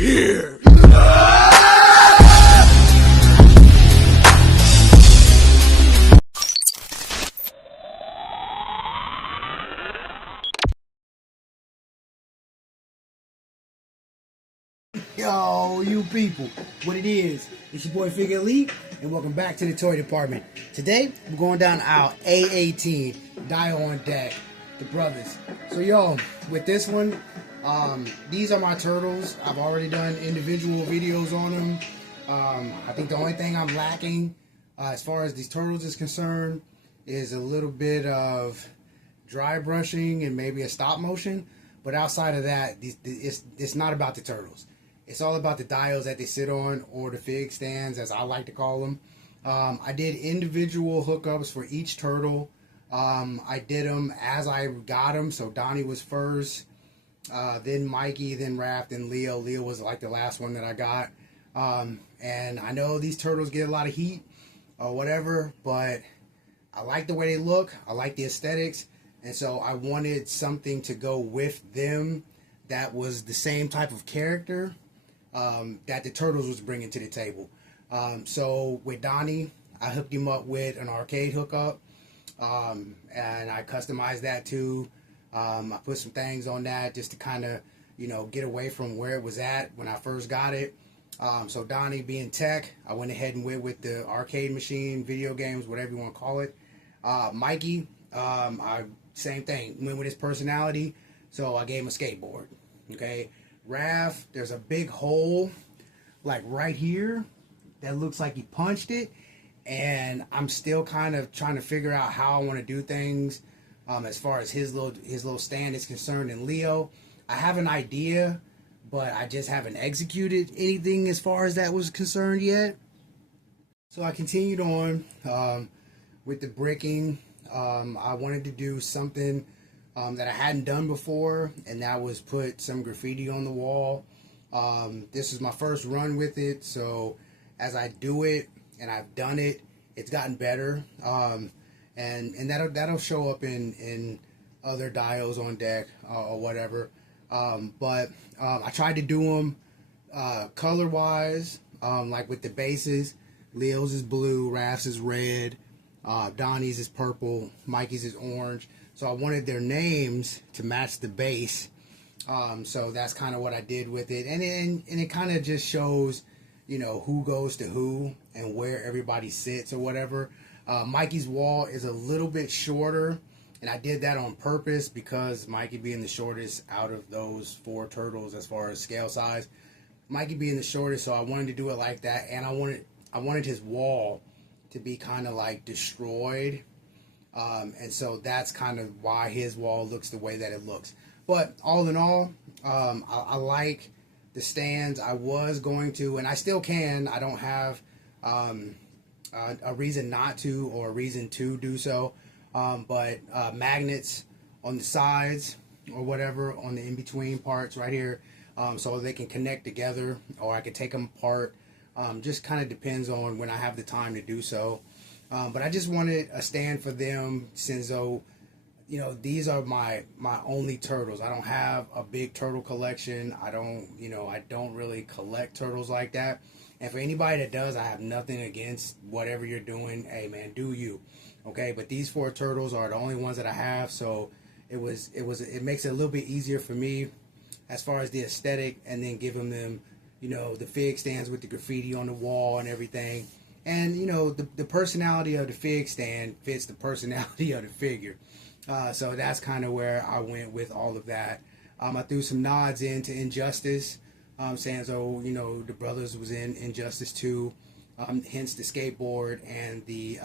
here. Yo, you people, what it is, it's your boy Figure Elite, and welcome back to the toy department. Today, we're going down our A18, Dial on Deck, the brothers. So yo, with this one, these are my turtles. I've already done individual videos on them. I think the only thing I'm lacking, as far as these turtles is concerned, is a little bit of dry brushing and maybe a stop motion. But outside of that, it's not about the turtles. It's all about the dials that they sit on, or the fig stands, as I like to call them. I did individual hookups for each turtle. I did them as I got them. So Donnie was first, then Mikey, then Raph, then Leo. Leo was like the last one that I got. And I know these turtles get a lot of heat or whatever, but I like the way they look. I like the aesthetics. And so I wanted something to go with them that was the same type of character that the Turtles was bringing to the table. So with Donnie, I hooked him up with an arcade hookup, and I customized that too. I put some things on that just to kind of, get away from where it was at when I first got it. So Donnie being tech, I went ahead and went with the arcade machine, video games, whatever you want to call it. Mikey, same thing, went with his personality, so I gave him a skateboard. Okay, Raph, there's a big hole like right here that looks like he punched it, and I'm still kind of trying to figure out how I want to do things as far as his little stand is concerned. And Leo, I have an idea, but I just haven't executed anything as far as that was concerned yet. So I continued on with the bricking. I wanted to do something that I hadn't done before, and that was put some graffiti on the wall. This is my first run with it, so as I do it, and I've done it, it's gotten better, and that'll show up in other dials on deck or whatever. But I tried to do them color wise, like with the bases. Leo's is blue, Raph's is red, Donnie's is purple, Mikey's is orange. So I wanted their names to match the base. So that's kind of what I did with it. And it kind of just shows, who goes to who and where everybody sits or whatever. Mikey's wall is a little bit shorter, and I did that on purpose because Mikey being the shortest out of those four turtles as far as scale size. Mikey being the shortest, so I wanted to do it like that. And I wanted his wall to be kind of like destroyed. And so that's kind of why his wall looks the way that it looks. But all in all, I like the stands. I was going to, and I still can. I don't have a reason not to or a reason to do so. But magnets on the sides or whatever on the in-between parts right here, so they can connect together, or I could take them apart. Just kind of depends on when I have the time to do so. But I just wanted a stand for them, since though, these are my only turtles. I don't have a big turtle collection. I don't really collect turtles like that. And for anybody that does, I have nothing against whatever you're doing. Hey man, do you? Okay, but these four turtles are the only ones that I have, so it makes it a little bit easier for me as far as the aesthetic, and then giving them, the fig stands with the graffiti on the wall and everything. And, the personality of the fig stand fits the personality of the figure. So that's kind of where I went with all of that. I threw some nods into Injustice, saying, so, the brothers was in Injustice 2, hence the skateboard and the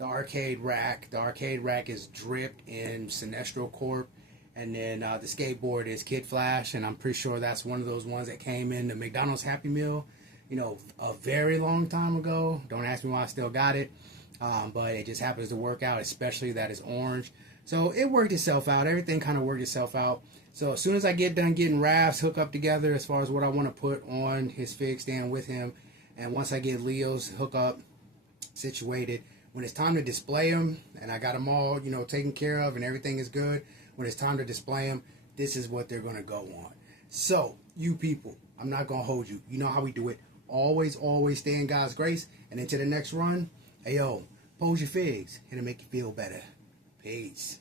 arcade rack. The arcade rack is dripped in Sinestro Corp. And then the skateboard is Kid Flash, and I'm pretty sure that's one of those ones that came in the McDonald's Happy Meal, a very long time ago. Don't ask me why I still got it, but it just happens to work out, especially that it's orange. So it worked itself out. Everything kind of worked itself out. So as soon as I get done getting Raph's hooked up together as far as what I want to put on his fig stand with him, and once I get Leo's hookup situated, when it's time to display them, and I got them all, taken care of and everything is good, when it's time to display them, this is what they're going to go on. So, you people, I'm not going to hold you. You know how we do it. Always, always stay in God's grace. And into the next run, hey, yo, pose your figs. It'll make you feel better. Peace.